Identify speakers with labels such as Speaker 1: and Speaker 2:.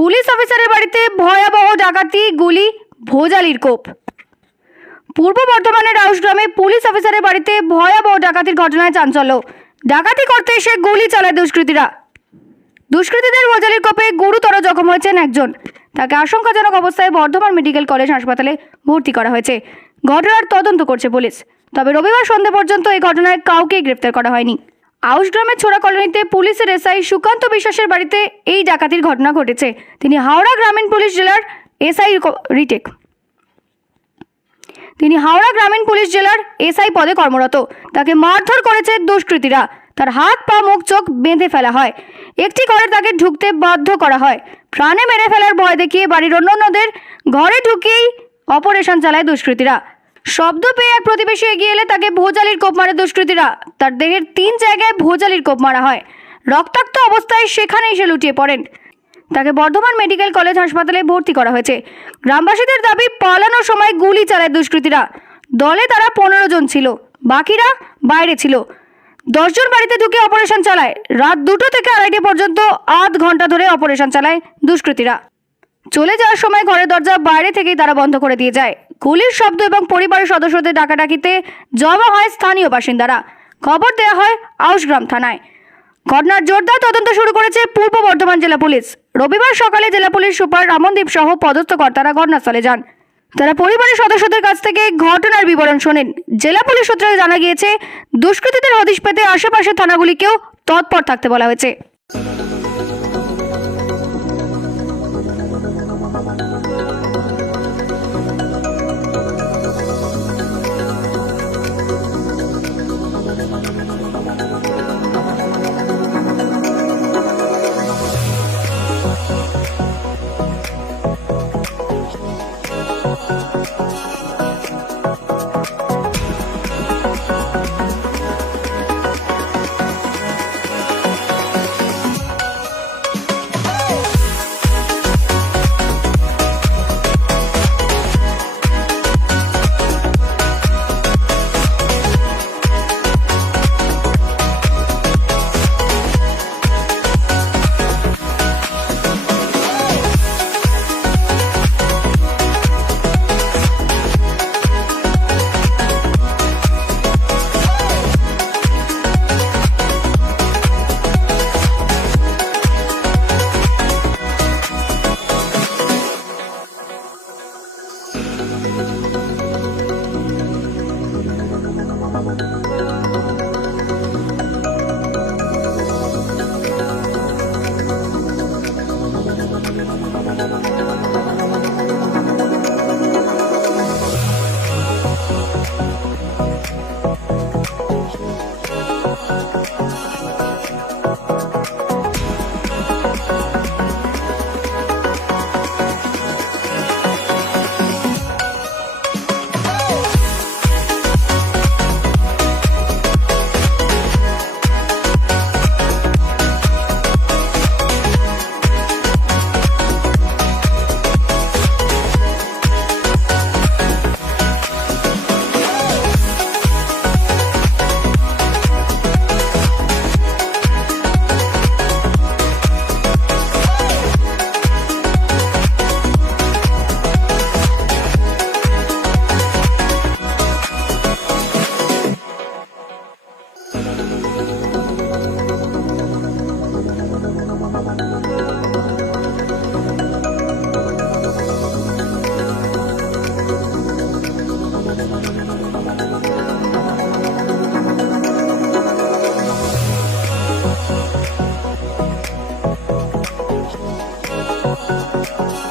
Speaker 1: Police অফিসারের বাড়িতে ভয়াবহ ডাকাতি, গুলি, ভোজালির কোপ। পূর্ব বর্ধমানের রাউসগ্রামে পুলিশ অফিসারের বাড়িতে ভয়াবহ ডাকাতির ঘটনায় চাঞ্চল্য। ডাকাতি করতে এসে গুলি চালায় দুষ্কৃতীরা। দুষ্কৃতীদের ভোজালির কোপে গুরুতর জখম হয়েছেন একজন। তাকে আশঙ্কাজনক অবস্থায় বর্ধমান মেডিকেল কলেজ হাসপাতালে ভর্তি করা হয়েছে। ঘটনার তদন্ত করছে পুলিশ। তবে রবিবার সন্ধ্যে পর্যন্ত এই ঘটনায় কাউকে গ্রেপ্তার করা হয়নি। আউসগ্রামের ছোড়া কলোনিতে পুলিশের এসআই সুকান্ত বিশ্বাসের বাড়িতে এই ডাকাতির ঘটনা ঘটেছে। তিনি হাওড়া গ্রামীণ পুলিশ জেলার এসআই রিটেক। তিনি হাওড়া গ্রামীণ পুলিশ জেলার এসআই পদে কর্মরত। তাকে মারধর করেছে দুষ্কৃতীরা। তার হাত, পা, মুখ, চোখ বেঁধে ফেলা হয়। একটি ঘরে তাকে ঢুকতে বাধ্য করা হয়। প্রাণে মেরে ফেলার ভয় দেখিয়ে বাড়ির অন্যান্যদের ঘরে ঢুকিয়েই অপারেশন চালায় দুষ্কৃতীরা। শব্দ পেয়ে এক প্রতিবেশী এগিয়ে এলে তাকে ভোজালির কোপ মারে দুষ্কৃতীরা। তার দেহের তিন জায়গায় ভোজালির কোপ মারা হয়। রক্তাক্ত অবস্থায় সেখানেই সে লুটিয়ে পড়েন। তাকে বর্ধমান মেডিকেল কলেজ হাসপাতালে ভর্তি করা হয়েছে। গ্রামবাসীদের দাবি, পালানোর সময় গুলি চালায় দুষ্কৃতীরা। দলে তারা পনেরো জন ছিল, বাকিরা বাইরে ছিল। দশজন বাড়িতে ঢুকে অপারেশন চালায়। রাত দুটো থেকে আড়াইটে পর্যন্ত আধ ঘণ্টা ধরে অপারেশন চালায় দুষ্কৃতীরা। চলে যাওয়ার সময় ঘরের দরজা বাইরে থেকেই তারা বন্ধ করে দিয়ে যায়। গুলির শব্দ এবং পরিবারের সদস্যদের ডাকাডাকিতে জমা হয় স্থানীয় বাসিন্দারা। খবর দেওয়া হয় আউসগ্রাম থানায়। ঘটনার জোরদার তদন্ত শুরু করেছে পূর্ব বর্ধমান জেলা পুলিশ। রবিবার সকালে জেলা পুলিশ সুপার রামনদীপ সহ পদস্থ কর্তারা ঘটনাস্থলে যান। তারা পরিবারের সদস্যদের কাছ থেকে ঘটনার বিবরণ শোনেন। জেলা পুলিশ সূত্রে জানা গিয়েছে, দুষ্কৃতীদের হদিশ পেতে আশেপাশের থানাগুলিকেও তৎপর থাকতে বলা হয়েছে। Oh, oh, oh, oh, oh.